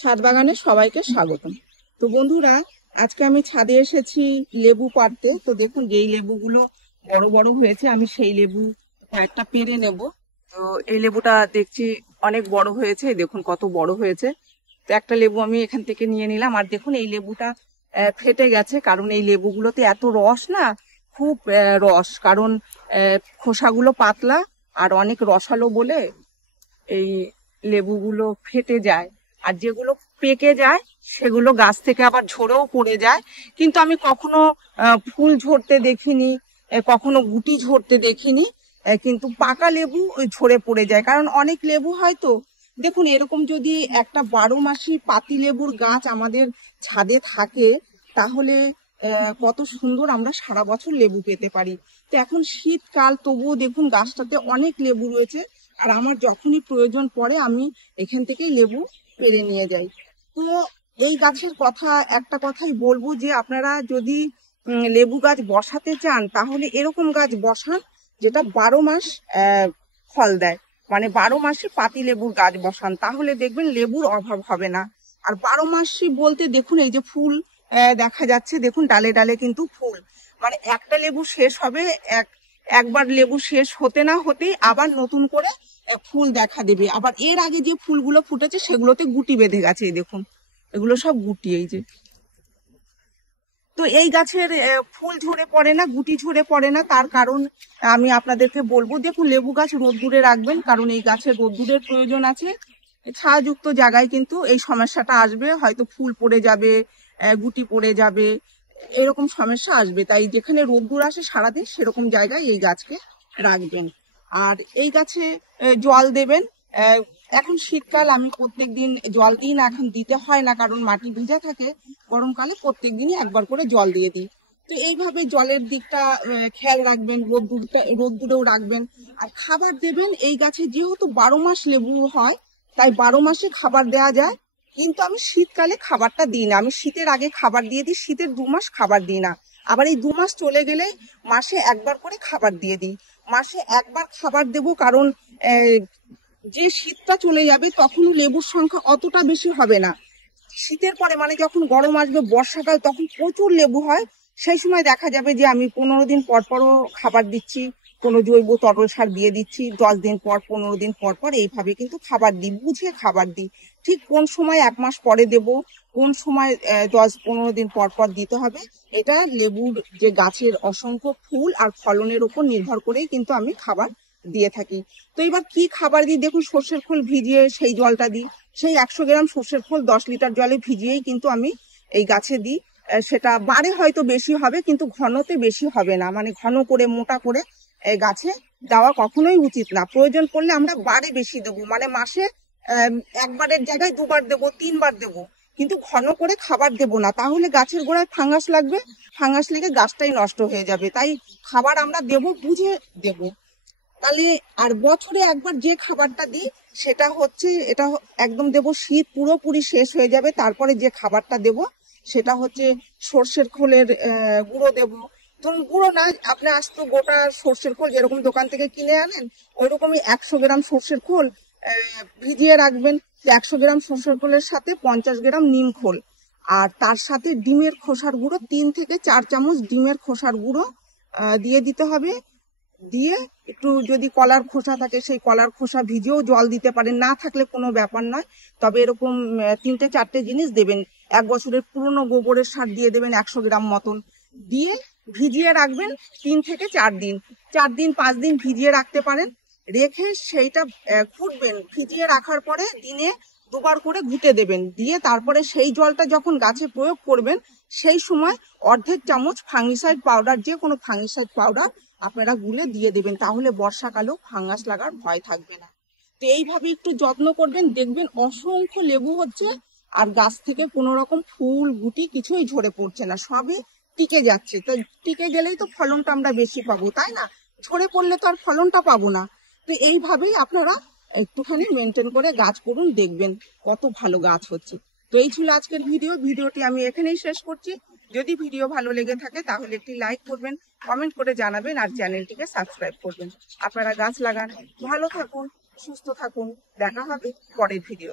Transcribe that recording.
ছাদ বাগানে সবাইকে স্বাগতম। তো বন্ধুরা, আজকে আমি ছাদে এসেছি লেবু পাড়তে। তো দেখুন যেই লেবুগুলো বড় বড় হয়েছে, আমি সেই লেবু কয়েকটা পেরে নেব। তো এই লেবুটা দেখছি অনেক বড় হয়েছে, দেখুন কত বড় হয়েছে। তো একটা লেবু আমি এখান থেকে নিয়ে নিলাম। আর দেখুন এই লেবুটা ফেটে গেছে, কারণ এই লেবুগুলোতে এত রস না, খুব রস, কারণ খোসাগুলো পাতলা আর অনেক রসালো বলে এই লেবুগুলো ফেটে যায়। আর যেগুলো পেকে যায় সেগুলো গাছ থেকে আবার ঝরেও পড়ে যায়। কিন্তু আমি কখনো ফুল ঝরতে দেখিনি, কখনো গুটি ঝরতে দেখিনি। কিন্তু পাকা লেবু ঝরে পড়ে যায়, কারণ অনেক লেবু হয়তো দেখুন এরকম যদি একটা 12 মাসি পাতি লেবুর গাছ আমাদের ছাদে থাকে, তাহলে কত সুন্দর আমরা সারা বছর লেবু পেতে পারি। তো এখন শীতকাল, তবুও দেখুন গাছটাতে অনেক লেবু রয়েছে। আর আমার যখনই প্রয়োজন পড়ে আমি এখান থেকে লেবু পেরে নিয়ে যাই। তো এই গাছের কথা একটা কথাই বলবো, যে আপনারা যদি লেবু গাছ বসাতে চান, তাহলে এরকম গাছ বসান যেটা 12 মাস ফল দেয়। মানে 12 মাসে পাতি লেবুর গাছ বসান, তাহলে দেখবেন লেবুর অভাব হবে না। আর 12 মাসি বলতে দেখুন এই যে ফুল দেখা যাচ্ছে, দেখুন ডালে ডালে কিন্তু ফুল। মানে একটা লেবু শেষ হবে, একবার লেবু শেষ হতে না হতেই আবার নতুন করে ফুল দেখা দেবে। আবার এর আগে যে ফুলগুলো ফুটেছে সেগুলোতে গুটি বেঁধে গেছে, এই দেখুন এগুলো সব গুটি। এই যে, তো এই গাছের ফুল ঝরে পড়ে না, গুটি ঝরে পড়ে না, তার কারণ আমি আপনাদেরকে বলবো। দেখুন লেবু গাছ রোদ্দুরে রাখবেন, কারণ এই গাছের রোদ্দুরের প্রয়োজন আছে। ছায়াযুক্ত জায়গায় কিন্তু এই সমস্যাটা আসবে, হয়তো ফুল পড়ে যাবে, গুটি পড়ে যাবে, এরকম সমস্যা আসবে। তাই যেখানে রোদ্দুর আসে সারাদিন সেরকম জায়গায় এই গাছকে রাখবেন। আর এই গাছে জল দেবেন। এখন শীতকাল, আমি প্রত্যেকদিন জল দিই না, এখন দিতে হয় না, কারণ মাটি ভিজা থাকে। গরমকালে প্রত্যেকদিনই একবার করে জল দিয়ে দিই। তো এইভাবে জলের দিকটা খেয়াল রাখবেন, রোদ্দুরেও রাখবেন। আর খাবার দেবেন, এই গাছে যেহেতু 12 মাস লেবু হয়, তাই 12 মাসে খাবার দেওয়া যায়। কিন্তু আমি শীতকালে খাবারটা দিই না, আমি শীতের আগে খাবার দিয়ে দিই, শীতের 2 মাস খাবার দিই না। আবার এই 2 মাস চলে গেলে মাসে একবার করে খাবার দিয়ে দিই। মাসে একবার খাবার দেব, কারণ যে শীতটা চলে যাবে তখনও লেবুর সংখ্যা অতটা বেশি হবে না। শীতের পরে মানে যখন গরম আসবে, বর্ষাকাল, তখন প্রচুর লেবু হয়। সেই সময় দেখা যাবে যে আমি 15 দিন পর পরও খাবার দিচ্ছি, কোনো জৈব তরল সার দিয়ে দিচ্ছি, 10 দিন পর, 15 দিন পর পর, এইভাবে কিন্তু খাবার দিই, বুঝে খাবার দিই। ঠিক কোন সময় 1 মাস পরে দেব, কোন সময় 10-15 দিন পর পর দিতে হবে, এটা লেবুর যে গাছের অসংখ্য ফুল আর ফলনের উপর নির্ভর করেই কিন্তু আমি খাবার দিয়ে থাকি। তো এবার কি খাবার দিই দেখুন, সর্ষের খোল ভিজিয়ে সেই জলটা দিই। সেই 100 গ্রাম সর্ষের খোল 10 লিটার জলে ভিজিয়েই কিন্তু আমি এই গাছে দিই। সেটা বারে হয়তো বেশি হবে, কিন্তু ঘনতে বেশি হবে না। মানে ঘন করে মোটা করে গাছে দেওয়া কখনোই উচিত না। প্রয়োজন পড়লে আমরা বারে বেশি দেবো, মানে মাসে একবারের জায়গায় 2 বার দেবো, 3 বার দেবো, কিন্তু ঘন করে খাবার দেবো না, তাহলে গাছের গোড়ায় ফাঙ্গাস লাগবে, ফাঙ্গাস লেগে গাছটাই নষ্ট হয়ে যাবে। তাই খাবার আমরা দেবো, বুঝে দেবো। তাহলে আর বছরে একবার যে খাবারটা দিই সেটা হচ্ছে, এটা একদম দেবো শীত পুরোপুরি শেষ হয়ে যাবে, তারপরে যে খাবারটা দেব সেটা হচ্ছে সর্ষের খোলের গুঁড়ো দেবো। ধরুন গুঁড়ো না, আপনি আসতো গোটা সর্ষের খোল যেরকম দোকান থেকে কিনে আনেন, ওই রকমই 100 গ্রাম সর্ষের খোল ভিজিয়ে রাখবেন। 100 গ্রাম সর্ষের খোলের সাথে 50 গ্রাম নিম খোল, আর তার সাথে ডিমের খোসার গুঁড়ো, 3 থেকে 4 চামচ ডিমের খোসার গুঁড়ো দিয়ে দিতে হবে। দিয়ে একটু যদি কলার খোসা থাকে, সেই কলার খোসা ভিজিয়েও জল দিতে পারেন, না থাকলে কোনো ব্যাপার নয়। তবে এরকম 3-4টে জিনিস দেবেন। 1 বছরের পুরনো গোবরের সার দিয়ে দেবেন 100 গ্রাম মতন, দিয়ে ভিজিয়ে রাখবেন 3 থেকে 4 দিন, 4 দিন 5 দিন ভিজিয়ে রাখতে পারেন। রেখে সেইটা ফুটবেন, ভিজিয়ে রাখার পরে দিনে 2 বার করে ঘুটে দেবেন। দিয়ে তারপরে সেই জলটা যখন গাছে প্রয়োগ করবেন, সেই সময় অর্ধেক চামচ ফাঙ্গিসাইড পাউডার, যে কোনো ফাঙ্গিসাইড পাউডার আপনারা গুলে দিয়ে দেবেন, তাহলে বর্ষাকালেও ফাঙ্গাস লাগার ভয় থাকবে না। তো এইভাবে একটু যত্ন করবেন, দেখবেন অসংখ্য লেবু হচ্ছে, আর গাছ থেকে কোনো রকম ফুল গুটি কিছুই ঝরে পড়ছে না, সবই টিকে যাচ্ছে। তো টিকে গেলেই তো ফলনটা আমরা বেশি পাবো, তাই না? ঝরে পড়লে তো আর ফলনটা পাবো না। তো এইভাবেই আপনারা একটুখানি মেনটেন করে গাছ করুন, দেখবেন কত ভালো গাছ হচ্ছে। তো এই ছিল আজকের ভিডিওটি আমি এখানেই শেষ করছি। যদি ভিডিও ভালো লেগে থাকে তাহলে একটি লাইক করবেন, কমেন্ট করে জানাবেন, আর চ্যানেলটিকে সাবস্ক্রাইব করবেন। আপনারা গাছ লাগান, ভালো থাকুন, সুস্থ থাকুন। দেখা হবে পরের ভিডিও।